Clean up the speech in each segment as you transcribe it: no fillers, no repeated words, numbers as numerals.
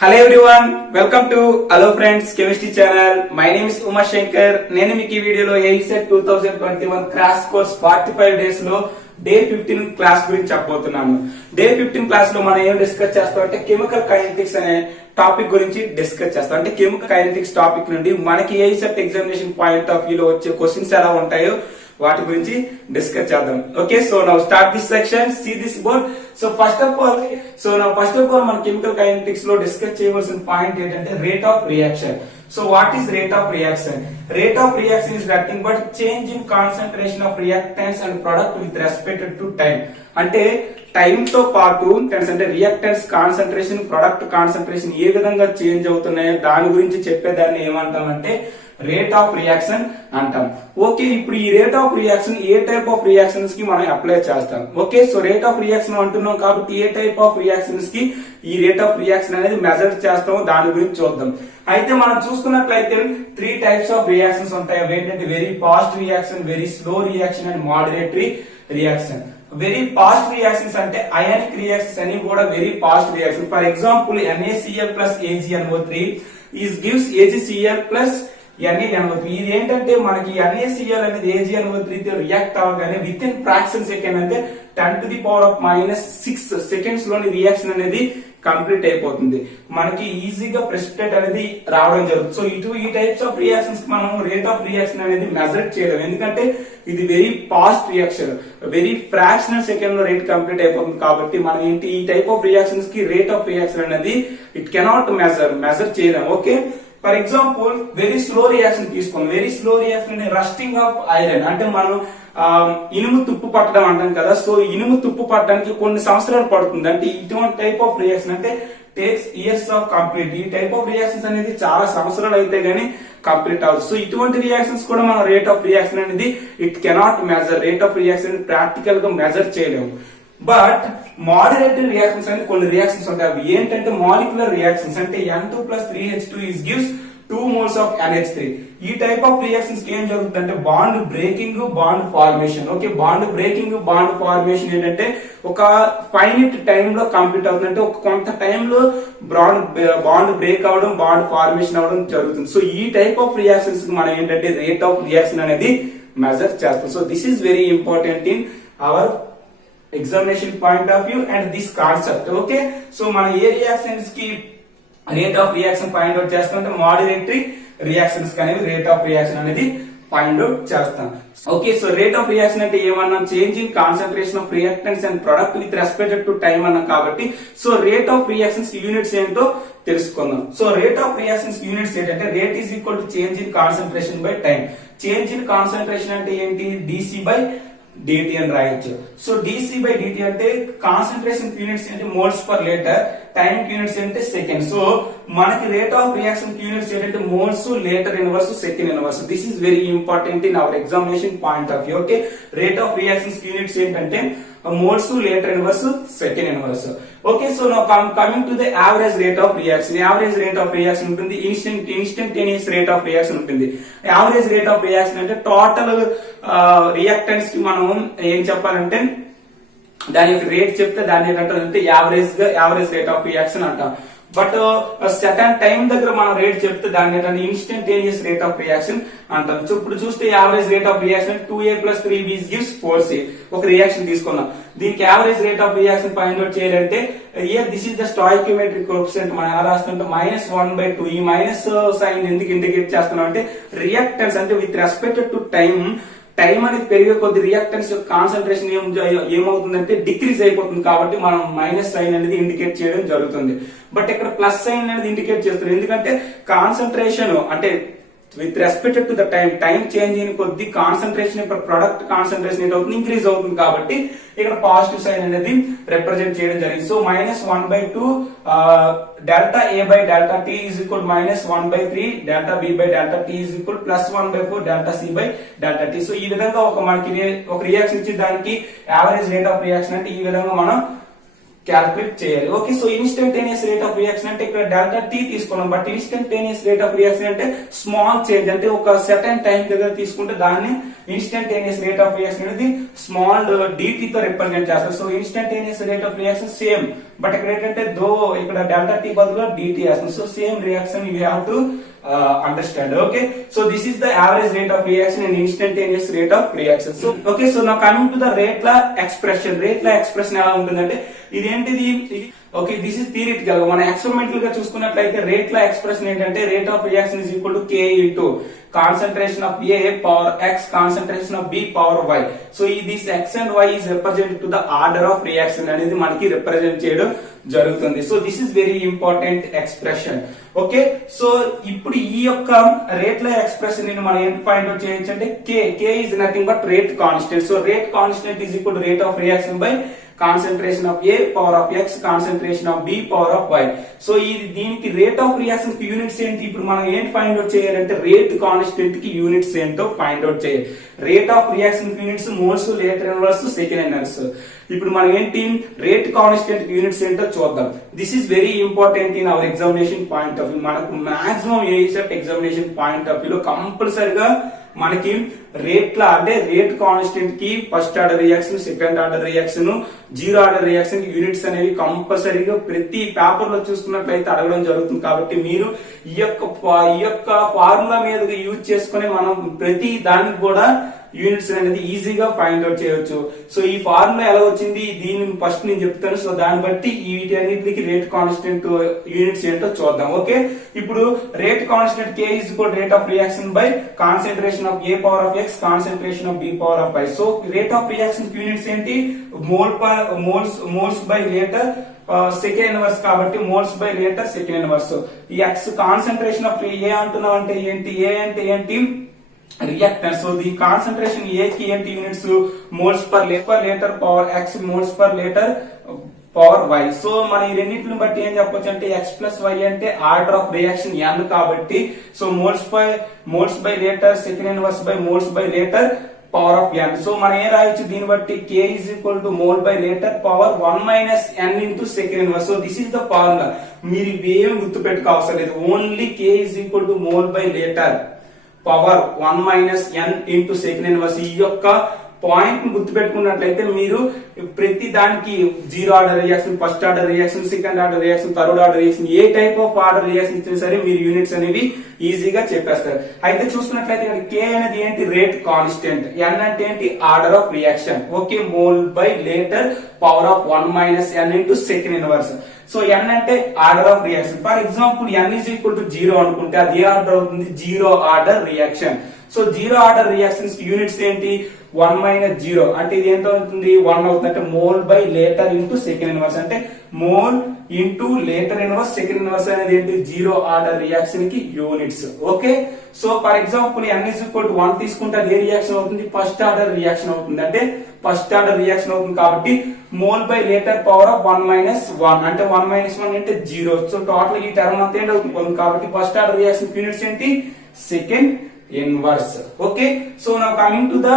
Hello everyone, welcome to hello friends chemistry channel. My name is Uma Shankar. నేను మీకు ఈ వీడియోలో ఎయిసెట్ 2021 క్రాష్ కోర్స్ 45 డేస్ లో డే 15 క్లాస్ గురించి చెప్పబోతున్నాను. డే 15 క్లాస్ లో మనం ఏం డిస్కస్ చేస్తాం అంటే కెమికల్ కైనెటిక్స్ అనే టాపిక్ గురించి డిస్కస్ చేస్తాం. అంటే కెమికల్ కైనెటిక్స్ టాపిక్ నుండి మనకి ICET examination point of view లో వచ్చే క్వశ్చన్స్ ఎలా ఉంటాయో వాటి గురించి డిస్కస్ చేద్దాం. Okay, so now start this section. See this board. So first of all మన కెమికల్ కైనెటిక్స్ లో డిస్కస్ చేయవలసిన పాయింట్ ఏంటంటే rate of reaction. So what is rate of reaction? Rate of reaction is nothing but change in concentration of reactants and product with respect to time. అంటే time తో పాటు అంటే reactants concentration, product concentration ఏ విధంగా change అవుతున్నాయో దాని గురించి చెప్పేదాన్ని ఏమంటామంటే రేట్ ఆఫ్ రియాక్షన్ అంటాం. ఓకే, ఇప్పుడు ఈ rate of reaction A type of reactions కి మనం అప్లై చేస్తాం. Okay, so rate of reaction అంటున్నాం కాబట్టి ఏ టైప్ ఆఫ్ రియాక్షన్స్ కి ఈ రేట్ ఆఫ్ రియాక్షన్ అనేది మెజర్ చేస్తామో దాని గురించి చూద్దాం. అయితే మనం చూసుకున్నట్లయితే 3 టైప్స్ ఆఫ్ రియాక్షన్స్ ఉంటాయి. అవి ఏంటంటే very fast reaction, very slow reaction and moderate reaction. Very fast reactions అంటే అయానిక్ రియాక్షన్స్ అని కూడా very fast reaction. For example NaCl plus AgNO3 gives AgCl plus NaNO3. ఇది ఏంటంటే మనకి NaCl అనేది AgNO3 తో రియాక్ట్ అవగానే విత్ ఇన్ ఫ్రాక్షన్ సెకండ్ అంటే 10⁻⁻⁶ సెకండ్స్ లోని రియాక్షన్ అనేది కంప్లీట్ అయిపోతుంది. మనకి ఈజీగా ప్రెసిపిటేట్ అనేది రావడం జరుగుతుంది. సో ఈ టైప్స్ ఆఫ్ రియాక్షన్స్ మనం రేట్ ఆఫ్ రియాక్షన్ అనేది మెజర్ చేయలేం, ఎందుకంటే ఇది very fast reaction, very fractional second లో రేట్ కంప్లీట్ అయిపోతుంది. కాబట్టి మనం ఏంటి ఈ టైప్ ఆఫ్ రియాక్షన్స్ కి రేట్ ఆఫ్ రియాక్షన్ అనేది ఇట్ కెనాట్ మెజర్ చేయలేం. Okay, for example very slow reaction తీసుకుందాం. Very slow reaction rusting of iron అంటే మనం ఇనుము తుప్పు పట్టడం అంటాం కదా. సో ఇనుము తుప్పు పట్టడానికి కొన్ని సంవత్సరాలు పడుతుంది. అంటే ఇటువంటి టైప్ ఆఫ్ రియాక్షన్ అంటే టేక్స్ ఇయర్స్ ఆఫ్ కంప్లీట్. ఈ టైప్ ఆఫ్ రియాక్షన్స్ అనేది చాలా సంవత్సరాలు అయితే గానీ కంప్లీట్ అవ్వదు. సో ఇటువంటి రియాక్షన్స్ కూడా మనం రేట్ ఆఫ్ రియాక్షన్ అనేది it cannot measure. Rate of reaction practical గా మెజర్ చేయలేము. బట్ మోడరేటరీ రియాక్షన్స్ అనేది కొన్ని రియాక్షన్స్ ఉంటాయి. అవి ఏంటంటే మాలిక్యులర్ రియాక్షన్స్ అంటే N2+3H2 gives 2 moles of NH3. ఈ టైప్ ఆఫ్ రియాక్షన్స్ ఏం జరుగుతుందంటే bond breaking, bond formation. Okay, bond breaking, bond formation ఏంటంటే ఒక ఫైనిట్ టైం లో కంప్లీట్ అవుతుంది. అంటే ఒక కొంత టైంలో బాండ్ బ్రేక్ అవడం, బాండ్ ఫార్మేషన్ అవడం జరుగుతుంది. సో ఈ టైప్ ఆఫ్ రియాక్షన్స్ మనం ఏంటంటే రేట్ ఆఫ్ రియాక్షన్ అనేది మెజర్ చేస్తాం. So this is very important in our examination point of view and this concept. Okay, so మన ఏ రియాక్షన్స్ కి rate of reaction find out చేస్తాం, మోడరేటరీ రియాక్షన్స్ అనేవి rate of reaction అనేది find out చేస్తాం. Okay, so rate of reaction అంటే ఏమన్నా change in concentration of reactants and product with respect to time అన్నాం. కాబట్టి so rate of reactions units ఏంటో తెలుసుకుందాం. So rate of reactions units ఏంటంటే rate is equal to change in concentration by time. Change in concentration అంటే ఏంటి? dc/dt అని రాయొచ్చు. So dc/dt అంటే కాన్సన్ట్రేషన్ యూనిట్స్ అంటే moles per litre, time units అంటే సెకండ్. సో మనకి రేట్ ఆఫ్ రియాక్షన్ యూనిట్స్ ఏంటంటే moles, litre inverse, second inverse. This is very important in our examination point of view. Okay, rate of reactions units ఏంటంటే moles, litre inverse, second inverse. Okay, so now coming to the average rate of reaction. Average rate of reaction ఉంటుంది, instantaneous rate of reaction ఉంటుంది. Average rate of reaction అంటే total reactants కి మనం ఏం చెప్పాలంటే దాని యొక్క రేట్ చెప్తే దాన్ని ఏంటంటే యావరేజ్ రేట్ ఆఫ్ రియాక్షన్ అంటాం. బట్ సెకండ్ టైం దగ్గర మనం రేట్ చెప్తే దాన్ని ఏంటంటే ఇన్స్టంటేనియస్ రేట్ ఆఫ్ రియాక్షన్ అంటాం. సో ఇప్పుడు చూస్తే average rate of reaction 2A+3B gives 4C. ఒక రియాక్షన్ తీసుకున్నాం, దీనికి average rate of reaction find out చేయాలంటే this is the stoichiometric coefficient. మనం ఎలా రాస్తుంటే -1/2. ఈ మైనస్ సైన్ ఎందుకు ఇండికేట్ చేస్తున్నాం అంటే రియాక్టెన్స్ అంటే విత్ రెస్పెక్ట్ టు టైం అనేది పెరిగే కొద్ది రియాక్టెన్స్ కాన్సన్ట్రేషన్ ఏమవుతుందంటే డిక్రీజ్ అయిపోతుంది. కాబట్టి మనం మైనస్ సైన్ అనేది ఇండికేట్ చేయడం జరుగుతుంది. బట్ ఇక్కడ ప్లస్ సైన్ అనేది ఇండికేట్ చేస్తారు, ఎందుకంటే కాన్సన్ట్రేషన్ అంటే with respect to the time change అయిన కొద్ది కాన్సన్ట్రేషన్ యొక్క ప్రొడక్ట్ కాన్సన్ట్రేషన్ ఏంటవుతుంది? ఇంక్రీజ్ అవుతుంది. కాబట్టి ఇక్కడ పాజిటివ్ సైన్ అనేది రిప్రజెంట్ చేయడం జరిగింది. So -1/2 ΔA/ΔT is equal to -1/3 ΔB/ΔT is equal to +1/4 ΔC/ΔT. So ఈ విధంగా మనకి ఒక రియాక్షన్ ఇచ్చి దానికి యావరేజ్ రేట్ ఆఫ్ రియాక్షన్ అంటే ఈ విధంగా మనం క్యాల్కులేట్ చేయాలి. Okay, so instantaneous rate of reaction అంటే ఇక్కడ డెల్టా టీ తీసుకున్నాం, but instantaneous rate of reaction అంటే స్మాల్ చేంజ్, అంటే ఒక సర్టెన్ టైం దగ్గర తీసుకుంటే దాన్ని ఇన్స్టంటేనియస్ రేట్ ఆఫ్ రియాక్షన్ అనేది స్మాల్ dt తో రిప్రజెంట్ చేస్తారు. So instantaneous rate of reaction same, but ఇక్కడ ఏంటంటే దో ఇక్కడ డెల్టా టీ బదులుగా dt వేస్తుంది. So same reaction you have to understand. Okay, so this is the average rate of reaction and instantaneous rate of reaction. So okay, so now coming to the rate law expression. Rate law expression ఎలా ఉంటుందంటే ఇదేంటిది, okay this is theoretical. మన experimental గా చూసుకున్నట్లయితే rate లా expression ఏంటంటే rate of reaction is equal to K into concentration of A power X concentration of B power Y. So ఈ this X and Y is represented to the order of reaction అనేది మనకి represent చేయడం జరుగుతుంది. So this is very important expression. Okay, so ఇప్పుడు ఈ యొక్క rate లా expression ని మనం ఎంత ఫైండ్ అవుట్ చేయొచ్చు అంటే K is nothing but rate constant. So rate constant is equal to rate of reaction by concentration of A power of X concentration of B power of Y. So ఇది దీనికి rate of reaction కి units ఏంటి, ఇప్పుడు మనం ఏంటి find out చేయాలంటే rate constant కి units ఏంటో ఫైండ్ అవుట్ చేయాలి. రేట్ ఆఫ్ రియాక్షన్ కి units moles, litre inverse, second inverse. ఇప్పుడు మనం ఏంటి రేట్ కాన్స్టెంట్ కి యూనిట్స్ ఏంటో చూద్దాం. This is very important in our examination point of view. మనకు maximum ECET examination point of వ్యూలో కంపల్సరిగా మనకి రేట్ల అంటే రేట్ కాన్స్టెంట్ కి first order reaction, second order reaction, zero order reaction కి యూనిట్స్ అనేవి కంపల్సరీగా ప్రతి పేపర్ లో చూసుకున్నట్లయితే అడగడం జరుగుతుంది. కాబట్టి మీరు ఈ యొక్క ఫార్ములా మీద యూజ్ చేసుకుని మనం ప్రతి దానికి కూడా యూనిట్స్ అనేది ఈజీగా ఫైండ్ అవుట్ చేయొచ్చు. సో ఈ ఫార్ములా ఎలా వచ్చింది దీన్ని ఫస్ట్ నేను చెప్తాను. సో దాన్ని బట్టి వీటన్నిటికి రేట్ కాన్స్టెంట్ యూనిట్స్ ఏంటో చూద్దాం. ఓకే, ఇప్పుడు rate constant K is equal to rate of reaction by concentration of A power of X concentration of B power of Y. So rate of reaction units ఏంటి, moles by litre second inverse, కాబట్టి moles by litre second inverse. ఈ X concentration of A అంటున్నాం అంటే ఏంటి, A అంటే ఏంటి reactant. So the concentration A కి ఏంటి units moles per litre power X moles per litre power Y. So మన ఈ రెండింటిని బట్టి ఏం చెప్పొచ్చు అంటే X ప్లస్ Y అంటే ఆర్డర్ ఆఫ్ రియాక్షన్ N కాబట్టి so moles by litre second inverse by moles by litre power of N. So మనం ఏం రాయొచ్చు దీన్ని బట్టి K is equal to mole by liter power 1 minus N into second inverse. So this is the formula. మీరు ఇవేం గుర్తు పెట్టుకోవసరం లేదు, only K is equal to mole by liter power 1 minus N into second inverse. ఈ యొక్క point ని గుర్తు పెట్టుకున్నట్లయితే మీరు ప్రతి దానికి zero order reaction, first order reaction, second order reaction, third order reaction, A type of order reaction ఇచ్చినా సరే మీరు యూనిట్స్ అనేవి ఈజీగా చెప్పేస్తారు. అయితే చూసుకున్నట్లయితే ఇక్కడ K అనేది ఏంటి రేట్ కాన్స్టెంట్, N అంటే ఏంటి order of reaction. Okay, mole by litre power of 1 minus N into second inverse. So N అంటే order of reaction. For example N is equal to 0 అనుకుంటే అది ఏ ఆర్డర్ అవుతుంది, zero order reaction. So zero order reactions units ఏంటి 1 minus 0 అంటే ఇది ఎంత అవుతుంది 1 అవుతుంది. అంటే mole by litre into second inverse, అంటే mole into litre inverse second inverse అనేది ఏంటి జీరో ఆర్డర్ రియాక్షన్ కి units. Okay, so for example N is equal to 1 తీసుకుంటే అది ఏ రియాక్షన్ అవుతుంది, ఫస్ట్ ఆర్డర్ రియాక్షన్ అవుతుంది. అంటే ఫస్ట్ ఆర్డర్ రియాక్షన్ అవుతుంది కాబట్టి mole by litre power of 1 minus 1 అంటే 1 minus 1 అంటే 0. సో టోటల్ ఈ టర్మ్ అంతా ఏంటవుతుంది కాబట్టి ఫస్ట్ ఆర్డర్ రియాక్షన్ యూనిట్స్ ఏంటి second inverse. Okay, so now coming to the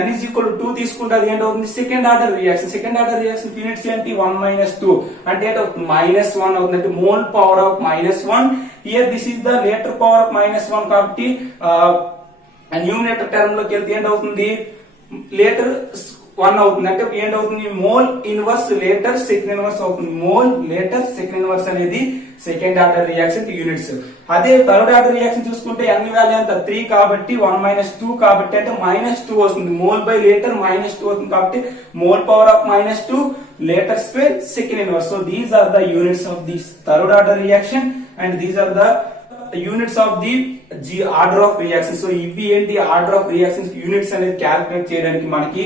N is equal to 2 తీసుకుంటే అది ఏంటవుతుంది second order reaction. Second order reaction units ఏంటి 1 minus 2 అంటే ఏంటవుతుంది -1 అవుతుంది. అంటే mole power of -1. Here this is the litre power of -1 కాబట్టి న్యూమరేటర్ టర్మ్ లోకి వెళ్తే ఏంటవుతుంది లీటర్ 1 అవుతుంది. అంటే ఏంటవుతుంది mole inverse litre second inverse అవుతుంది. మోల్ లీటర్ సెకండ్ ఇన్వర్స్ అనేది సెకండ్ ఆర్డర్ రియాక్షన్ యూనిట్స్. అదే థర్డ్ ఆర్డర్ రియాక్షన్ చూసుకుంటే N వాల్యూ ఎంత 3 కాబట్టి 1 minus 2 కాబట్టి అంటే -2 వస్తుంది. మోల్ బై లీటర్ -2 అవుతుంది కాబట్టి mole power of -2 litre square second inverse. So these are the units of this third order reaction and these are the units of the order of reaction. So ఇవి ఏంటి order of reaction units అనేది calculate చేయడానికి మనకి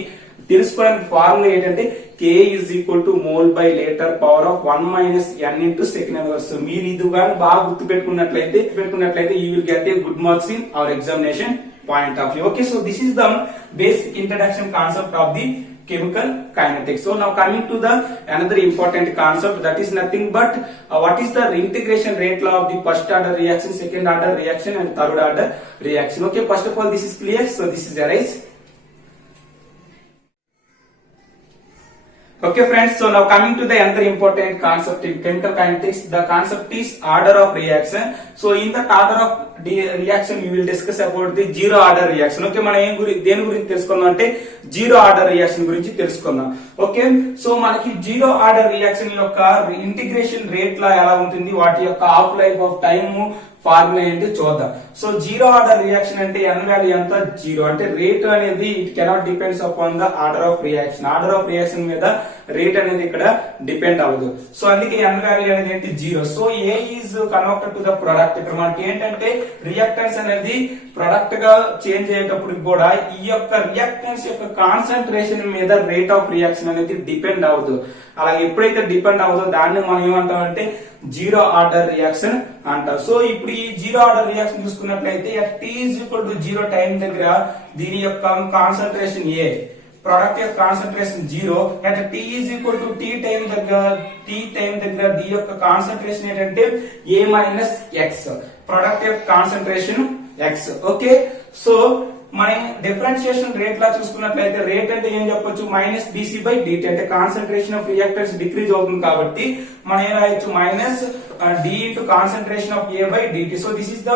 తెలుసుకోవడానికి formula ఏంటంటే K is equal to mole by liter power of 1 minus N into second inverse. మీరు ఇది కానీ బాగా గుర్తు పెట్టుకున్నట్లయితే you will get a good marks in our examination point of view. Okay, so this is the basic introduction concept of the chemical kinetics. So now coming to the another important concept, that is nothing but what is the integration rate law of the first order reaction, second order reaction and third order reaction. Okay, first of all this is clear. So this is arise. Okay friends, so now coming to the another important concept in chemical kinetics, the concept is order of reaction. So in that order of reaction we will discuss about the zero order reaction. Okay, మనం దేని గురించి తెలుసుకుందాం అంటే zero order reaction గురించి తెలుసుకుందాం. Okay, so మనకి zero order reaction యొక్క integration rate లా ఎలా ఉంటుంది, వాటి యొక్క half life of time formula ఏంటి చూద్దాం. సో జీరో ఆర్డర్ రియాక్షన్ అంటే n వాల్యూ ఎంత, జీరో. అంటే రేట్ అనేది it cannot depends upon the order of reaction. Order of reaction మీద రేట్ అనేది ఇక్కడ డిపెండ్ అవ్వదు. సో అందుకే n వాల్యూ అనేది ఏంటి, zero. So A is converted to the product. ఇక్కడ మనకి ఏంటంటే రియాక్టెన్స్ అనేది ప్రొడక్ట్ గా చేంజ్ అయ్యేటప్పుడు కూడా ఈ యొక్క రియాక్టెన్స్ యొక్క కాన్సన్ట్రేషన్ మీద రేట్ ఆఫ్ రియాక్షన్ అనేది డిపెండ్ అవ్వదు. అలా ఎప్పుడైతే డిపెండ్ అవ్వదో దాన్ని మనం ఏమంటాం అంటే జీరో ఆర్డర్ రియాక్షన్ అంటారు. సో ఇప్పుడు ఈ జీరో ఆర్డర్ రియాక్షన్ చూసుకున్నట్లయితే t = 0 టైం దగ్గర దీని యొక్క కాన్సన్ట్రేషన్ ఏ, ప్రొడక్ట్ యొక్క కాన్సన్ట్రేషన్ 0. అంటే t t టైం దగ్గర d యొక్క కాన్సన్ట్రేషన్ ఏంటంటే a - x, ప్రొడక్ట్ యొక్క కాన్సన్ట్రేషన్ x. ఓకే, సో మన డిఫరెన్షియేషన్ రేట్ లా చూసుకున్నట్లయితే రేట్ అంటే ఏం చెప్పొచ్చు, -dc/dt. అంటే కాన్సన్ట్రేషన్ ఆఫ్ రియాక్టెన్స్ డిక్రీజ్ అవుతుంది కాబట్టి మనం ఏం రాయొచ్చు, d into concentration of A/dt. So this is the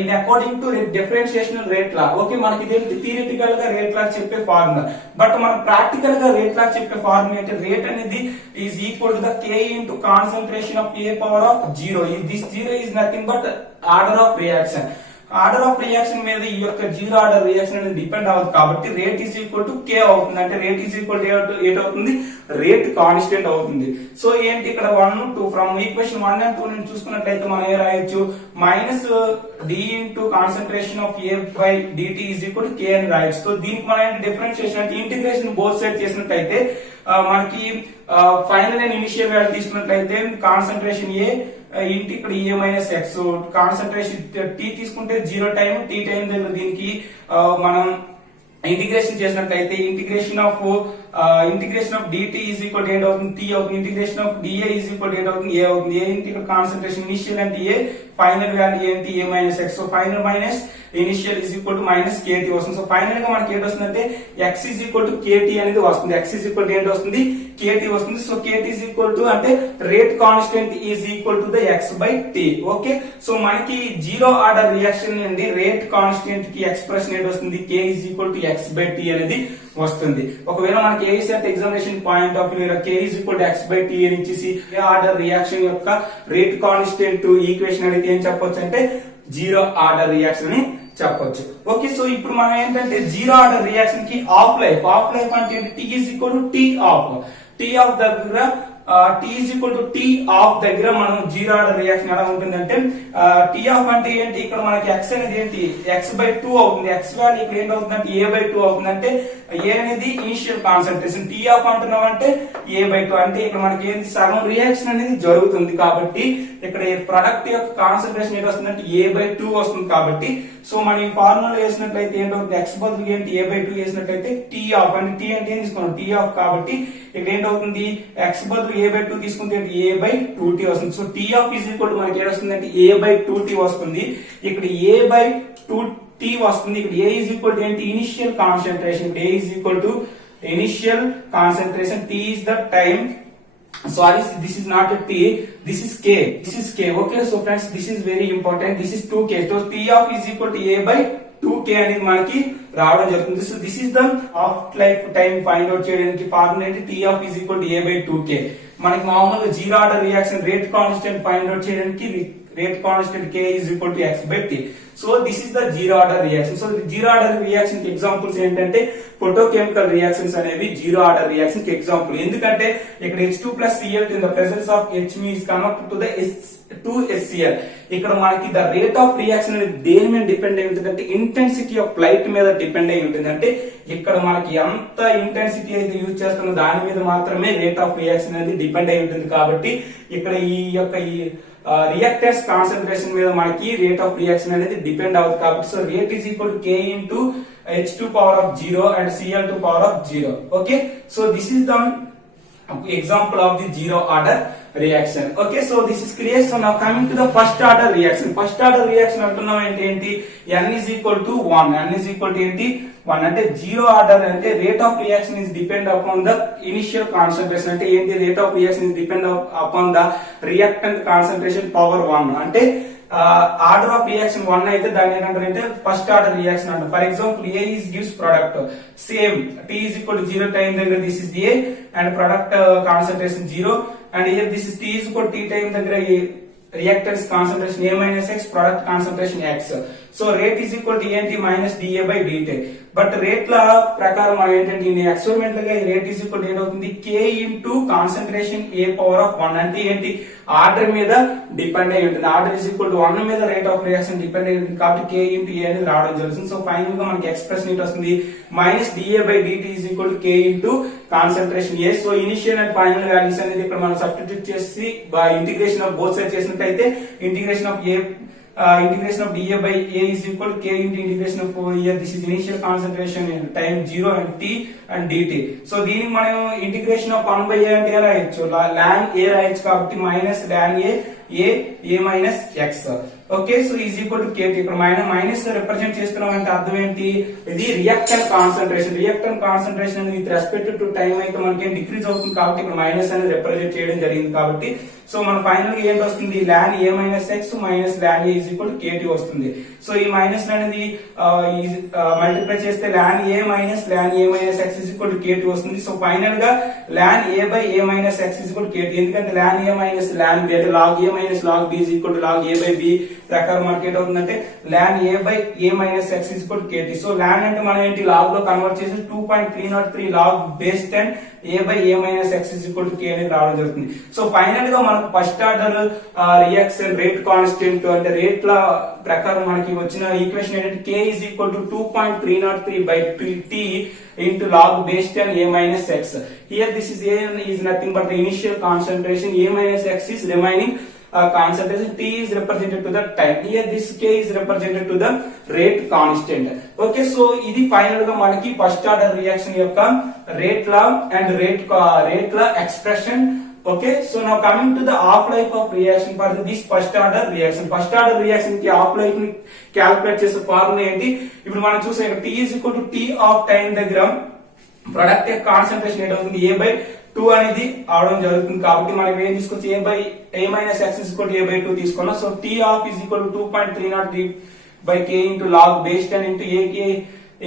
in according to differentiation rate law. Okay, మనకి ఇది థియరిటికల్ గా రేట్ లా చెప్పే ఫార్ములా, బట్ మనం ప్రాక్టికల్ గా రేట్ లా చెప్పే ఫార్ములా అంటే రేట్ అనేది is equal to the k into concentration of A⁻0. This 0 is nothing but order of reaction. Order of reaction మీద ఈ యొక్క జీరో ఆర్డర్ రియాక్షన్ అనేది డిపెండ్ అవ్వదు కాబట్టి rate is equal to k అవుతుంది. అంటే రేట్ ఈజ్ ఈక్వల్ టు అవుతుంది, rate constant అవుతుంది. సో ఏంటి ఇక్కడ 1, 2 ఫ్రమ్ ఈక్వేషన్ 1 and 2 నుంచి చూసుకున్నట్లయితే మనం ఏం రాయొచ్చు, -d into concentration of A/dt is equal to k అని రాయొచ్చు. సో దీనికి మనం డిఫరెన్షియేషన్ అంటే ఇంటిగ్రేషన్ బోత్ సైడ్ చేసినట్లయితే మనకి ఫైనల్ అండ్ ఇనిషియల్ వాల్యూ తీసుకున్నట్లయితే కాన్సన్ట్రేషన్ ఏ ఇంటి ఇక్కడ a - x, కాన్సన్ట్రేషన్ t తీసుకుంటే 0 టైం t టైం దగ్గర దీనికి మనం ఇంటిగ్రేషన్ చేసినట్లయితే integration of dt is equal to అవుతుంది, t అవుతుంది. Integration of dA is equal to అవుతుంది, a అవుతుంది. a ఇంటి ఇక్కడ కాన్సన్ట్రేషన్ ఇనిషియల్ అంటే a, ఫైనల్ వాల్యూ ఏంటి a - x. So final minus initial is equal to -kt వస్తుంది. సో ఫైనల్ గా మనకి ఏంటి వస్తుందంటే x is equal to kt అనేది వస్తుంది. x ఈజ్ ఈక్వల్ టు ఏంటి వస్తుంది, kt వస్తుంది. So kt is equal to అంటే rate constant is equal to the x/t. Okay, so మనకి జీరో ఆర్డర్ రియాక్షన్ నుండి రేట్ కాన్స్టెంట్ కి ఎక్స్ప్రెషన్ ఏంటి వస్తుంది, k is equal to x/t అనేది వస్తుంది. ఒకవేళ మనకి ECET examination point of view k is equal to x/t అని ఇచ్చేసి ఆర్డర్ రియాక్షన్ యొక్క రేట్ కాన్స్టెంట్ ఈక్వేషన్ అనేది ఏం చెప్పొచ్చు అంటే జీరో ఆర్డర్ రియాక్షన్ అని చెప్పొచ్చు. ఓకే, సో ఇప్పుడు మనం ఏంటంటే జీరో ఆర్డర్ రియాక్షన్ కి ఆఫ్ లైఫ్ అంటే t is equal to t of దగ్గర t is equal to t of దగ్గర మనం జీరో ఆర్డర్ రియాక్షన్ ఎలా ఉంటుందంటే t ఆఫ్ అంటే ఏంటి, ఇక్కడ మనకి x అనేది ఏంటి x/2 అవుతుంది. x వాల్యూ ఇక్కడ ఏంటి అవుతుందంటే a/2 అవుతుంది. అంటే a అనేది ఇనిషియల్ కాన్సంట్రేషన్, t ఆఫ్ అంటున్నాం అంటే a/2. అంటే ఇక్కడ మనకి ఏంటి సగం రియాక్షన్ అనేది జరుగుతుంది కాబట్టి ఇక్కడ ప్రొడక్ట్ యొక్క కాన్సంట్రేషన్ ఏంటి వస్తుందంటే a/2 వస్తుంది. కాబట్టి సో మనం ఈ ఫార్ములా వేసినట్లయితే ఏంటవుతుంది, x బదులు ఏంటి a/2 వేసినట్లయితే t ఆఫ్ అంటే t అంటే ఏం తీసుకున్నాం, t ఆఫ్ కాబట్టి ఇక్కడ ఏంటవుతుంది x బదులు a/2 తీసుకుంటే a/2t వస్తుంది. So t of is equal to మనకి ఏం వస్తుంది అంటే a/2t వస్తుంది. ఇక్కడ a/2t వస్తుంది. ఇక్కడ a ఈజ్ ఈక్వల్ టు ఏంటి, initial concentration. a is equal to initial concentration, t is the time. Sorry, this is not a t, this is k. Okay, so friends, this is very important. This is 2k. So t of is equal to a/2k అనేది మనకి రావడం జరుగుతుంది. So this is the half life time find out చేయడానికి formula ఏంటి, t of is equal to a/2k. మనకి మామూలుగా zero order reaction rate constant find out చేయడానికి rate constant k is equal to x/t. So this is the zero order reaction. So zero order reaction కి examples ఏంటంటే photochemical reactions అనేవి zero order reaction కి example. ఎందుకంటే ఇక్కడ H2+Cl in the presence of Hme is connected to the 2HCl. ఇక్కడ మనకి the rate of reaction అనేది దేని మీద డిపెండ్ అయి ఉంటుంది అంటే ఇంటెన్సిటీ ఆఫ్ లైట్ మీద డిపెండ్ అయి ఉంటుంది. అంటే ఇక్కడ మనకి ఎంత ఇంటెన్సిటీ అయితే యూజ్ చేస్తున్న దాని మీద మాత్రమే రేట్ ఆఫ్ రియాక్షన్ అనేది డిపెండ్ అయి ఉంటుంది. కాబట్టి ఇక్కడ ఈ యొక్క రియాక్టెన్స్ కాన్సన్ట్రేషన్ మీద మనకి రేట్ ఆఫ్ రియాక్షన్ అనేది డిపెండ్ అవుతుంది. కాబట్టి so rate is equal to k into H2⁻0 and Cl2⁻0. Okay, so this is the example of the zero order reaction. Okay, so this is clear. So now coming to the first order reaction. First order reaction అంటున్నాం ఏంటి n is equal to 1. n is equal to ఏంటి 1 అంటే zero order అంటే rate of reaction is depend upon the initial concentration అంటే ఏంటి rate of reaction is depend upon the reactant concentration power 1 అంటే order of reaction 1 అయితే దాన్ని ఏంటంటే first order reaction అంటారు. For example A is gives product same t is equal to 0 time దగ్గర this is A and product concentration 0 and here this is t is equal to t time దగ్గర reactants concentration A minus X, product concentration X. So rate is equal to ఏంటి minus dA by dt. But రేట్ల ప్రకారం మనం ఏంటంటే ఈ experimental గా ఈ rate is equal ఏంటవుతుంది K into concentration A power of 1 అంటే ఏంటి ఆర్డర్ మీద డిపెండ్ అయి ఉంటుంది. ఆర్డర్ ఈజ్ ఈక్వల్ టు 1 మీద రేట్ ఆఫ్ రియాక్షన్ డిపెండ్ అయి ఉంటుంది కాబట్టి K ఇంటూ A అనేది రావడం జరుగుతుంది. సో ఫైనల్ గా మనకి ఎక్స్ప్రెషన్ ఏంటి వస్తుంది minus dA by dt is equal to K into concentration A. So initial and final values అనేది ఇక్కడ మనం సబ్స్టిట్యూట్ చేసి ఇంటిగ్రేషన్ ఆఫ్ బోత్ సైడ్ చేసినట్టయితే integration of A integration of dA by A is equal to K into integration of here this is initial concentration in time 0 and t and dt. So దీనికి మనం integration of 1 by A అంటే రాయొచ్చు ln A రాయొచ్చు కాబట్టి minus ln A minus x. Okay so is equal to KT. ఇక్కడ minus represent చేస్తున్నాం అంటే అర్థం ఏంటి ఇది రియాక్టెంట్ కాన్సంట్రేషన్ అనేది విత్ రెస్పెక్ట్ టు టైం అయితే మనకి డిక్రీజ్ అవుతుంది కాబట్టి ఇక్కడ మైనస్ అనేది రిప్రజెంట్ చేయడం జరిగింది కాబట్టి సో మన ఫైనల్ గా ఏంటి వస్తుంది ln A minus x minus ln A is equal to KT వస్తుంది. సో ఈ మైనస్ అనేది మల్టిప్లై చేస్తే ln A minus x is equal to KT వస్తుంది. సో ఫైనల్ గా ln A by A minus x is equal to KT ఎందుకంటే ln A minus ln B అంటే log A minus log B is equal to log A by B ప్రకారం మనకి ఏంటవుతుందంటే ln A by A minus x is equal to KT. So ln అంటే మనం ఏంటి log లో convert చేసి 2.303 log base 10 A by A minus x is equal to K అనేది రావడం జరుగుతుంది. సో ఫైనల్ గా మనకు first order reaction rate constant అంటే రేట్ల ప్రకారం మనకి వచ్చిన ఈక్వేషన్ ఏంటంటే K is equal to 2.303 by t into log base 10 A minus x. Here this is A is nothing but the initial concentration, A minus x is remaining concentration, t is represented to the time. Here this K is represented to the rate constant. Okay, so ఇది final గా మనకి first order reaction యొక్క rate law and rate law expression. Okay, so now coming to the half life of reaction for this first order reaction. First order reaction కి half life ని calculate చేసే formula ఏంటి ఇప్పుడు మనం చూసే t is equal to t of time దగ్గర product యొక్క concentration ఏంటవుతుంది A by 2 అనేది అవడం జరుగుతుంది కాబట్టి మనం ఏం తీసుకోవచ్చు A minus x is equal to A by 2 తీసుకున్నాం. So t of is equal to 2.303 by K into log base 10 into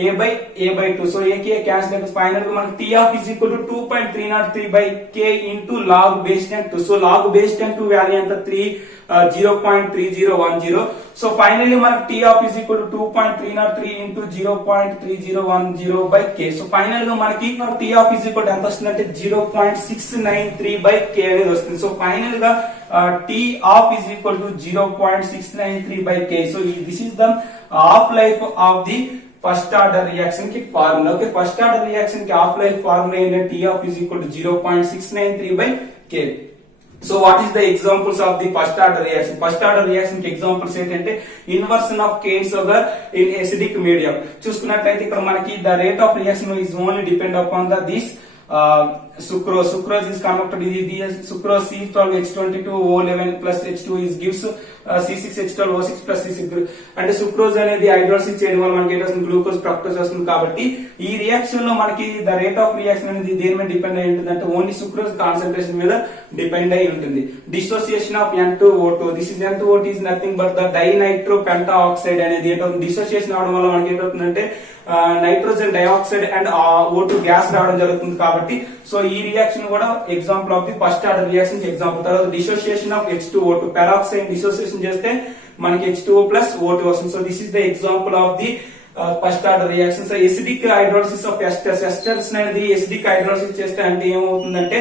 A by A by 2. So A K cancel అయితే final గా మనకి t of is equal to 2.303 by K into log base 10 2. So log base 10 2 value ఎంత 0.3010. So finally మనకి t of is equal to 2.303 into 0.3010 by K. So final గా మనకి t of is equal to ఎంత వస్తుందంటే 0.693 by K అనేది వస్తుంది. So final గా t of is equal to 0.693 by K. So this is the half life of the first order reaction కి formula. Okay first order reaction కి half life formula ఏంటంటే t of is equal to 0.693 by K. So what is the examples of the first order reaction. First order reaction కి examples ఏంటంటే inversion of cane sugar in acidic medium. చూసుకున్నట్లయితే ఇక్కడ మనకి the rate of reaction is only depend upon the this sucrose is converted this sucrose C12H22O11 plus H2 is gives C6H12O6 plus C6 అంటే sucrose అనేది hydrolysis చేయడం వల్ల మనకి ఏంటొస్తుంది glucose fructose వస్తుంది కాబట్టి ఈ రియాక్షన్ లో మనకి ద రేట్ ఆఫ్ రియాక్షన్ అనేది దేని మీద డిపెండ్ అయి ఉంటుంది అంటే ఓన్లీ sucrose కాన్సంట్రేషన్ మీద డిపెండ్ అయి ఉంటుంది. Dissociation of N2O2 this is N2O2 is nothing but the dinitro pentaoxide అనేది ఏంటవుతుంది డిసోసియేషన్ అవడం వల్ల మనకి ఏంటవుతుందంటే nitrogen dioxide and O2 gas రావడం జరుగుతుంది కాబట్టి సో ఈ రియాక్షన్ కూడా example of the first order reaction కి ఎగ్జాంపుల్. తర్వాత dissociation of H2O2 peroxide dissociation చేస్తే మనకి H2O plus O2 వస్తుంది. So this is the example of the first order reaction. So acidic hydrolysis of esters అనేది acidic hydrolysis చేస్తే అంటే ఏమవుతుందంటే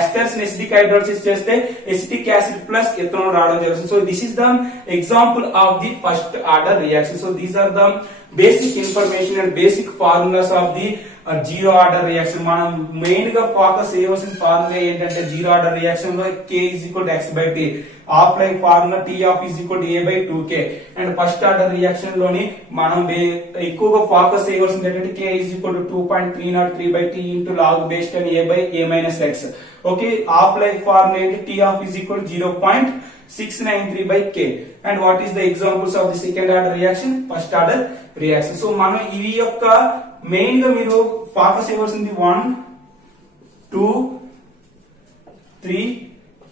esters acidic hydrolysis చేస్తే ఎసిటిక్ యాసిడ్ ప్లస్ ఎథనాల్ రావడం జరుగుతుంది. So this is the example of the first order reaction. So these are the basic information and basic formulas of the zero order reaction. మనం main గా focus చేయవలసిన formula ఏంటంటే zero order reaction లో K is equal to x by t, half life formula T of is equal to A by 2K. And first order reaction లోని మనం ఎక్కువగా focus చేయవలసింది ఏంటంటే K is equal to 2.303 by t into log base 10 A by A minus x. Okay, half life formula ఏంటి, T of is equal 0.693/K. And what is the examples of the second order reaction, first order reaction. So మనం ఇవి యొక్క main గా మీరు focus చేయవలసింది 1, 2, 3,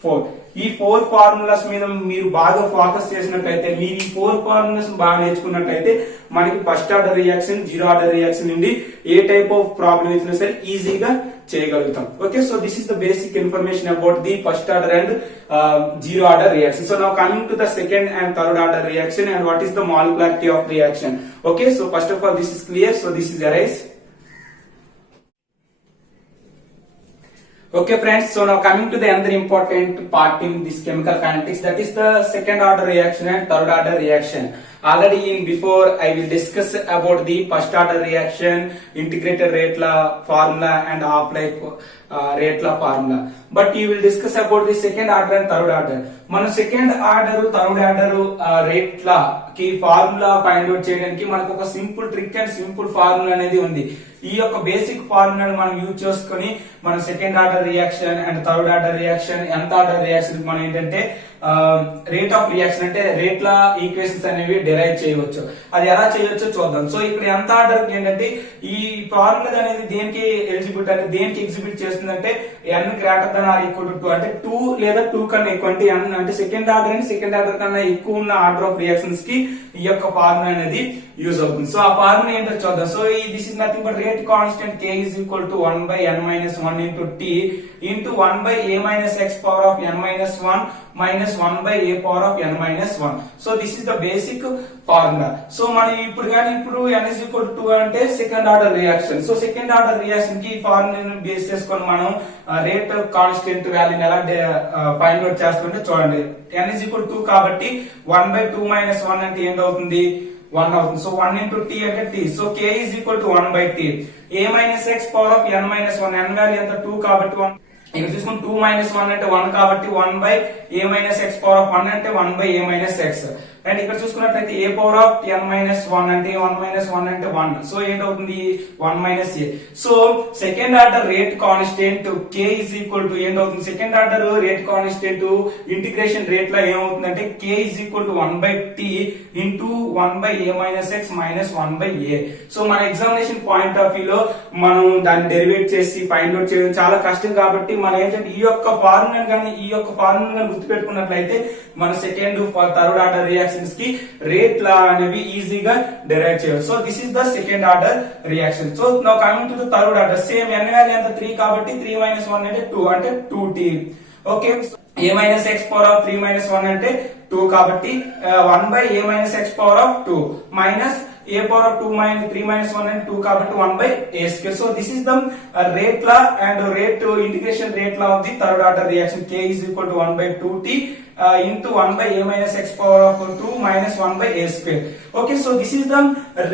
4 ఈ 4 formulas మీద మీరు బాగా ఫోకస్ చేసినట్లయితే, మీరు ఈ 4 ఫార్ములాస్ బాగా నేర్చుకున్నట్లయితే మనకి first order reaction, zero order reaction నుండి ఏ టైప్ ఆఫ్ ప్రాబ్లం ఇచ్చినా సరే ఈజీగా చేయగలుగుతాం. Okay, so this is the basic information about the first order and zero order reaction. So now coming to the second and third order reaction, and what is the molecularity of reaction. Okay, so first of all this is clear, so this is arise. Okay friends, so now coming to the another important part in this chemical kinetics, that is the second order reaction and third order reaction. Already in before I will discuss about the first order reaction, integrated rate law formula and half life rate law formula, but you will discuss about the second order and third order. మన second order third order rate law కి formula find out చేయడానికి మనకు ఒక simple trick and simple formula అనేది ఉంది. ఈ యొక్క basic ఫార్ములాను మనం యూజ్ చేసుకుని మన second order reaction and third order reaction, nth order reaction మనం ఏంటంటే రేట్ ఆఫ్ రియాక్షన్ అంటే రేట్ల ఈక్వేషన్స్ అనేవి డిరైవ్ చేయవచ్చు. అది ఎలా చేయొచ్చో చూద్దాం. సో ఇక్కడ nth ఆర్డర్ ఏంటంటే ఈ ఫార్ములా అనేది దేనికి ఎలిజిబిలిటీ అంటే దేనికి ఎగ్జిబిట్ చేస్తుందంటే n greater than or equal to 2 అంటే 2 లేదా 2 కన్నా ఎక్కువ అంటే n అంటే second order and second order కన్నా ఎక్కువ ఉన్న ఆర్డర్ ఆఫ్ రియాక్షన్స్ కి ఈ యొక్క ఫార్ములా అనేది యూజ్ అవుతుంది. సో ఆ ఫార్ములా ఏంటో చూద్దాం. So this is nothing but rate constant K is equal to 1/n-1 into T into 1/a-x power of n-1 minus 1/a power of n-1. So this is the basic formula. So మనం ఇప్పుడు n is equal to 2 అంటే second order reaction. So second order reaction కి ఫార్ములాను base చేసుకొని మనం rate constant వాల్యూని ఎలా find out చేస్తుంటే చూడండి. n is equal to 2 కాబట్టి 1/2 minus 1 అంటే ఏంటవుతుంది, 1 అవుతుంది. సో 1 into T అంటే T. So K is equal to 1/T. a-x power of n-1, n value ఎంత 2 కాబట్టి 1. ఇక్కడ చూసుకుని 2 minus 1 అంటే 1 కాబట్టి 1/a-x power of 1 అంటే 1/a-x. అండ్ ఇక్కడ చూసుకున్నట్లయితే a పవర్ ఆఫ్ n-1 అంటే 1 అంటే 1. సో ఏంటవుతుంది 1 - a. So second order rate constant K is equal to ఏంటవుతుంది, second order rate constant integration rate లో ఏమవుతుందంటే K is equal to 1/T into 1/a-x minus 1/a. So మన examination point of view లో మనం దాన్ని డెరివేట్ చేసి find out చేయడం చాలా కష్టం కాబట్టి మనం ఏంటంటే ఈ యొక్క ఫార్ములా కానీ గుర్తుపెట్టుకున్నట్లయితే మన సెకండ్ థర్డ్ ఆర్డర్ రియాక్షన్స్ కి రేట్ లా అనేవి ఈజీగా డెరైవ్ చేయవచ్చు. So this is the second order reaction. So now coming to the third order, same n value ఎంత 3 కాబట్టి 3 - 1 అంటే 2 అంటే 2T. Okay, a-x power of 3 - 1 అంటే 2 కాబట్టి 1/a-x power of 2 minus a power of 2 minus 3 minus 1 and 2 కాబట్టి 1/a square. So this is the rate law and rate integration rate law of the third order reaction. K is equal to 1/2T into 1/a-x power of 2 minus 1/a square. Okay, so this is the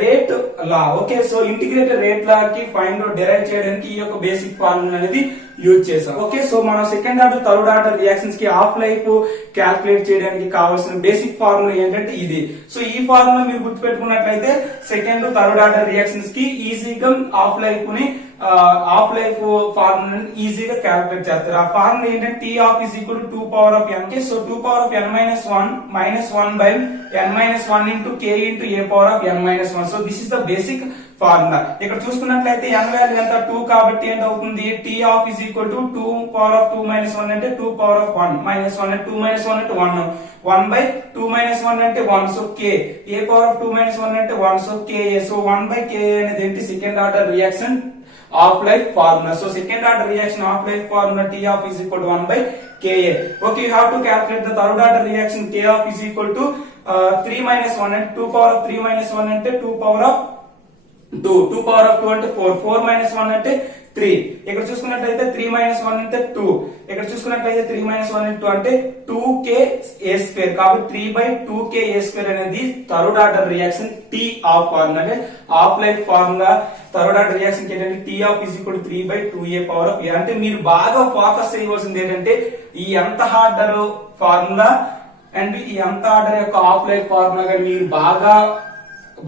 rate law. Okay, so integrated rate law కి find out derive చేయడానికి ఈ యొక్క basic formula అనేది use చేసాం. Okay, so మనం second order third order reactions కి half life calculate చేయడానికి కావాల్సిన బేసిక్ ఫార్ములా ఏంటంటే ఇది. సో ఈ ఫార్ములా మీరు గుర్తుపెట్టుకున్నట్లయితే సెకండ్ థర్డ్ ఆర్డర్ రియాక్షన్స్ కి ఈజీగా హాఫ్ లైఫ్ ఫార్ములా ఈజీగా క్యాల్కులేట్ చేస్తారు. ఆ ఫార్ములా ఏంటంటే T of is equal to 2 power of n. So 2 power of n-1 minus 1/n-1 into K into a power of n-1. So this is the basic formula. ఇక్కడ చూసుకున్నట్లయితే n value ఎంత 2 కాబట్టి ఎంత అవుతుంది, T of is equal to 2 power of 2 minus 1 అంటే 2 power of 1 minus 1 అంటే 2 minus 1 అంటే 1. 1/2 minus 1 అంటే 1. So K a power of 2 minus 1 అంటే 1. So Ka. సో 1/Ka అనేది ఏంటి, second order reaction half life formula. So second order reaction half life formula T of is equal to 1/Ka. Okay, you have to calculate the third order reaction K of is equal to 3 minus 1 and 2 power of 3 minus 1 అంటే 2 power of 2. 2 power of 2 అంటే 4. 4 minus 1 అంటే 3. ఇక్కడ చూసుకున్నట్లయితే 3 minus 1 అంటే 2. ఇక్కడ చూసుకున్నట్లయితే 3 minus 1 into 2 అంటే 2Ka square కాబట్టి 3/2Ka square అనేది third order reaction T of formula అంటే half life formula. Third order reaction ఏంటంటే T of is equal to 3/2A power of A. అంటే మీరు బాగా ఫోకస్ చేయవలసింది ఏంటంటే ఈ nth ఆర్డర్ ఫార్ములా అండ్ ఈ nth ఆర్డర్ యొక్క హాఫ్ లైఫ్ ఫార్ములా మీరు బాగా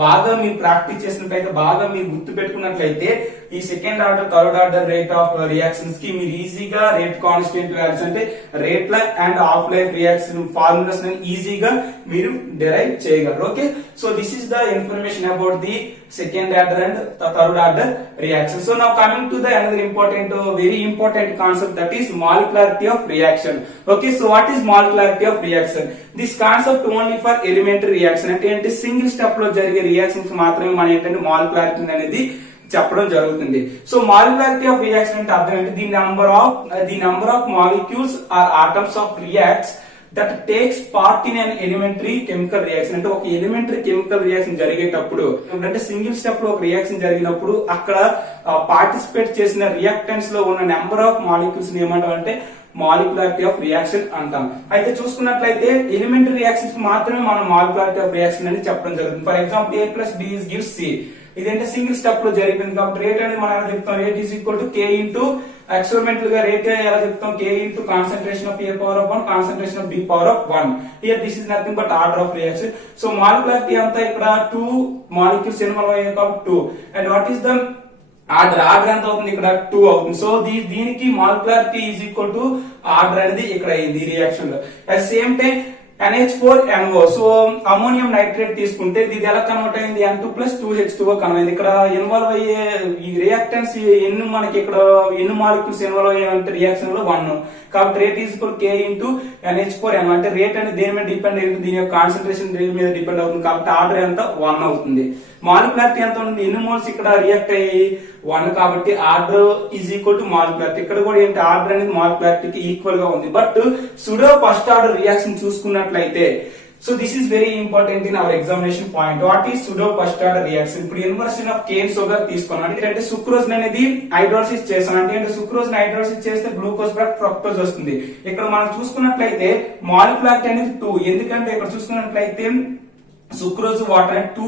బాగా మీరు ప్రాక్టీస్ చేసినట్లయితే, బాగా మీరు గుర్తు పెట్టుకున్నట్లయితే ఈ second order third order rate of reactions కి మీరు ఈజీగా రేట్ కాన్స్టెంట్ వాల్యూస్ అంటే రేట్ల and of life reaction formulas ఈజీగా మీరు డిరైవ్ చేయగలరు. Okay, so this is the information about the second order and third order reaction. So now coming to the another important, very important concept, that is molecularity of reaction. Okay, so what is molecularity of reaction? This concept only for elementary reaction అంటే single step లో జరిగే reactions మాత్రమే మనం ఏంటంటే molecularity అనేది చెప్పడం జరుగుతుంది. So molecularity of reaction అంటే అర్థం ఏంటి? The number of molecules or atoms of reactants that takes part in an elementary chemical reaction. అంటే ఒక ఎలిమెంటరీ కెమికల్ రియాక్షన్ జరిగేటప్పుడు అంటే సింగిల్ స్టెప్ లో ఒక రియాక్షన్ జరిగినప్పుడు అక్కడ పార్టిసిపేట్ చేసిన రియాక్టెంట్స్ లో ఉన్న నెంబర్ ఆఫ్ మాలిక్యూల్స్ ఏమంటాం అంటే మాలిక్యులారిటీ ఆఫ్ రియాక్షన్ అంటాం. అయితే చూసుకున్నట్లయితే ఎలిమెంటరీ రియాక్షన్స్ మాత్రమే మనం మాలిక్యులారిటీ ఆఫ్ రియాక్షన్ అని చెప్పడం జరుగుతుంది. For example A plus B gives C. ఇదంటే సింగిల్ స్టెప్ లో జరిగింది కాబట్టి రేట్ అనేది మనం ఎలా చెప్తాం? Rate is equal to K into experimental గా రేట్ ఎలా చెప్తాం? K into concentration of A power of 1 concentration of B power of 1. Here this is nothing but order of reaction. So molecularity అంతా ఇక్కడ 2 molecules involve అయ్యాయి కాబట్టి 2. And what is the order ఎంత అవుతుంది? ఇక్కడ 2 అవుతుంది. సో దీనికి molecularity is equal to order అనేది ఇక్కడ అయింది ఈ రియాక్షన్ లో. At same time NH4NO. So ammonium nitrate తీసుకుంటే ఇది ఎలా కన్వర్ట్ అయింది? N2 plus 2H2O కన్వర్ట్ అయింది. ఇక్కడ ఇన్వాల్వ్ అయ్యే ఈ రియాక్టెంట్స్ ఎన్ని మనకి ఇక్కడ ఎన్ని మాలిక్యూల్స్ ఇన్వాల్వ్ అయ్యాయంటే రియాక్షన్ లో 1. కాబట్టి rate is equal K into NH4NO. అంటే రేట్ అనేది దేని మీద డిపెండ్ అయ్యింది? దీని యొక్క కాన్సన్ట్రేషన్ దేని మీద డిపెండ్ అవుతుంది కాబట్టి ఆర్డర్ ఎంత? 1 అవుతుంది. మాలిక్యులారిటీ ఎంత ఉంది? ఎన్ని మోల్స్ ఇక్కడ రియాక్ట్ అయ్యి 1 కాబట్టి order is equal to molecularity. ఇక్కడ కూడా ఏంటి? ఆర్డర్ అనేది మాలిక్యులారిటీకి ఈక్వల్ గా ఉంది. But pseudo first order reaction చూసుకున్నట్లయితే, so this is very important in our examination point. What is pseudo first order reaction? ఇప్పుడు ఇన్వర్షన్ ఆఫ్ కేన్ షుగర్ తీసుకున్నాం అంటే సుక్రోజ్ అనేది హైడ్రోలిసిస్ చేస్తాం. అంటే సుక్రోజ్ హైడ్రోలిసిస్ చేస్తే గ్లూకోజ్ ఫ్రక్టోజ్ వస్తుంది. ఇక్కడ మనం చూసుకున్నట్లయితే మాలిక్యులారిటీ అనేది 2. ఎందుకంటే ఇక్కడ చూసుకున్నట్లయితే సుక్రోజ్ వాటర్ అనే 2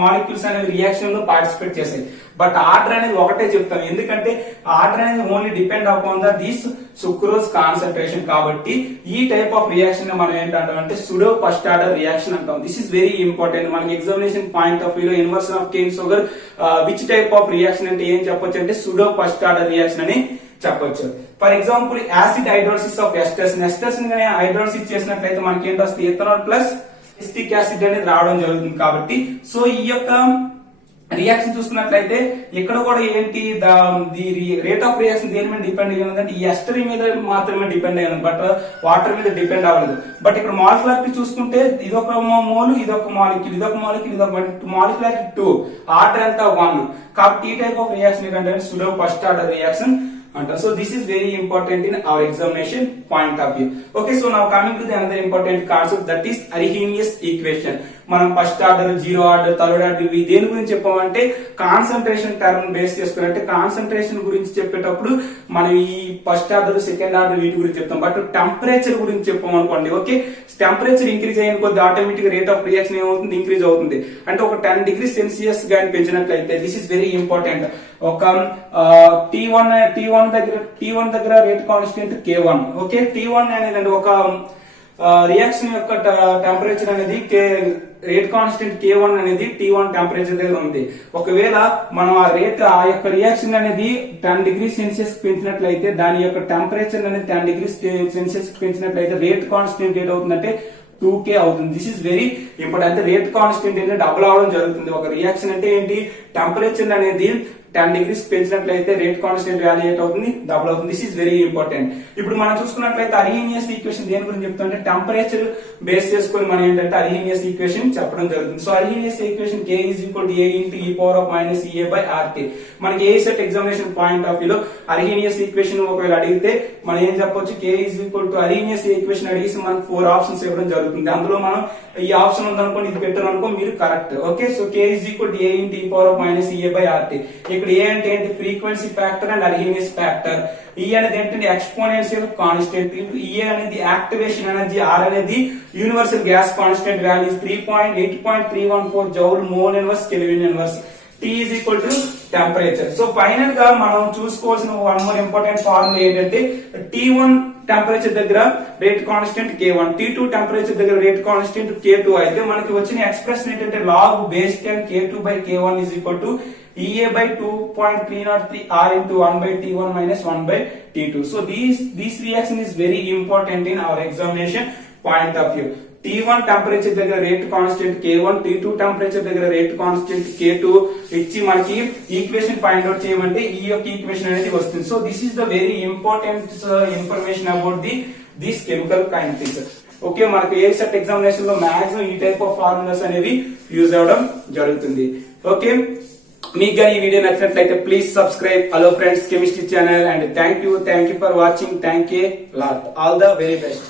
మాలిక్యూల్స్ అనేవి రియాక్షన్ లో పార్టిసిపేట్ చేసాయి. బట్ ఆర్డర్ అనేది ఒకటే చెప్తాం. ఎందుకంటే ఆర్డర్ అనేది only depend upon this sucrose concentration. కాబట్టి ఈ టైప్ ఆఫ్ రియాక్షన్ మనం ఏంటంటాం అంటే సుడో ఫస్ట్ ఆర్డర్ రియాక్షన్ అంటాం. This is very important. మనకి ఎగ్జామినేషన్ పాయింట్ ఆఫ్ వ్యూలో inversion of cane sugar which type of reaction అంటే ఏం చెప్పొచ్చు అంటే సుడో ఫస్ట్ ఆర్డర్ రియాక్షన్ అని చెప్పొచ్చు. For example acid hydrolysis of esters. Esters hydrolysis చేసినట్లయితే మనకి ఏంటి వస్తుంది? ఇథనాల్ ప్లస్ ఎసిటిక్ యాసిడ్ అనేది రావడం జరుగుతుంది. కాబట్టి సో ఈ యొక్క రియాక్షన్ చూసుకున్నట్లయితే ఇక్కడ కూడా ఏంటి? ది రేట్ ఆఫ్ రియాక్షన్ దేని మీద డిపెండ్ అయ్యి ఉందంటే ఈ ఎస్టరీ మీద మాత్రమే డిపెండ్ అయ్యింది, బట్ వాటర్ మీద డిపెండ్ అవ్వలేదు. బట్ ఇక్కడ మాలిక్యులారిటీ చూసుకుంటే ఇదొక మోల్, ఇదొక మాలిక్యూల్, ఇదొక మాలిక్యూల్, ఇదొక మాలిక్యులారిటీ 2, ఆర్డర్ అంతా 1. కాబట్టి ఈ టైప్ ఆఫ్ రియాక్షన్ ఏంటంటే సుడో ఫస్ట్ ఆర్డర్ రియాక్షన్ అంటారు. So this is very important in our examination point of view. Okay, so now coming to the another important concept, that is Arrhenius equation. మనం first order, zero order, third order ఇవి దేని గురించి చెప్పామంటే concentration term base చేసుకుని, అంటే concentration గురించి చెప్పేటప్పుడు మనం ఈ ఫస్ట్ ఆర్డర్, సెకండ్ ఆర్డర్ వీటి గురించి చెప్తాం. బట్ టెంపరేచర్ గురించి చెప్పాం అనుకోండి. ఓకే, టెంపరేచర్ ఇంక్రీజ్ అయిన కొద్ది ఆటోమేటిక్ రేట్ ఆఫ్ రియాక్షన్ ఏమవుతుంది? ఇంక్రీజ్ అవుతుంది. అంటే ఒక 10 degrees Celsius గాని పెంచినట్లయితే దిస్ ఇస్ వెరీ ఇంపార్టెంట్. ఒక T1 దగ్గర rate constant K1. Okay, T1 అనేది ఒక రియాక్షన్ యొక్క టెంపరేచర్ అనేది రేట్ కాన్స్టెంట్ K1 అనేది T1 టెంపరేచర్ దగ్గర ఉంది. ఒకవేళ మనం ఆ యొక్క రియాక్షన్ అనేది 10 degrees Celsius పెంచినట్లయితే దాని యొక్క టెంపరేచర్ అనేది 10 degrees Celsius పెంచినట్లయితే రేట్ కాన్స్టెంట్ ఏట్ అవుతుందంటే 2K అవుతుంది. This is very important. అంటే రేట్ కాన్స్టెంట్ ఏంటంటే డబుల్ అవడం జరుగుతుంది. ఒక రియాక్షన్ అంటే ఏంటి? టెంపరేచర్ అనేది 10 degrees పెంచినట్లయితే రేట్ కాన్స్టెంట్ వాల్యూ ఏట్ అవుతుంది? డబుల్ అవుతుంది. This is very important. ఇప్పుడు మనం చూసుకున్నట్లయితే అర్హీనియస్ ఈక్వేషన్ దేని గురించి చెప్తుంటే టెంపరేచర్ బేస్ చేసుకుని మనం ఏంటంటే అర్హీనియస్ ఈక్వేషన్ చెప్పడం జరుగుతుంది. So Arrhenius equation K is equal to A into e power of minus EA by RT. మనకి ECET examination point of వ్యూలో అర్హీనియస్ ఈక్వేషన్ ఒకవేళ అడిగితే మనం ఏం చెప్పొచ్చు? K is equal to Arrhenius equation అడిగితే మనకు 4 ఆప్షన్స్ ఇవ్వడం జరుగుతుంది. అందులో మనం ఈ ఆప్షన్ ఉందనుకోండి, ఇది పెట్టారు అనుకో మీరు correct. Okay, so K is equal to A into e power of minus EA by RT. ఇక్కడ ఏ అంటే ఏంటి? Frequency factor and Arrhenius factor. ఈ అనేది ఏంటంటే ఎక్స్పోనెన్షియల్ కాన్స్టెంట్. ఈ అనేది యాక్టివేషన్ ఎనర్జీ. ఆర్ అనేది universal gas constant value 3.8.314 joule mole inverse kelvin inverse. T is equal to temperature. So final గా మనం చూసుకోవాల్సిన వన్ మోర్ ఇంపార్టెంట్ ఫార్ములా ఏంటంటే T1 టెంపరేచర్ దగ్గర rate constant K1, T2 temperature దగ్గర rate constant K2 అయితే మనకి వచ్చిన ఎక్స్ప్రెషన్ ఏంటంటే log base 10 K2 by K1 is equal to EA by 2.303 R into 1 by T1 minus 1 by T2. So this reaction is very important in our examination point of view. T1 temperature దగ్గర rate constant K1, T2 temperature దగ్గర rate constant K2 ఇచ్చి మనకి equation find out చేయమంటే ఈ యొక్క equation అనేది వస్తుంది. So this is the very important information about this chemical kinetics. Okay, మనకు ఏ సెట్ ఎగ్జామినేషన్ లో మాక్సిమం ఈ టైప్ ఆఫ్ ఫార్ములాస్ అనేవి యూజ్ అవడం జరుగుతుంది. ఓకే, మీకు కానీ ఈ వీడియో నచ్చినట్లయితే please subscribe hello friends chemistry channel and thank you for watching. Thank you lot. All the very best.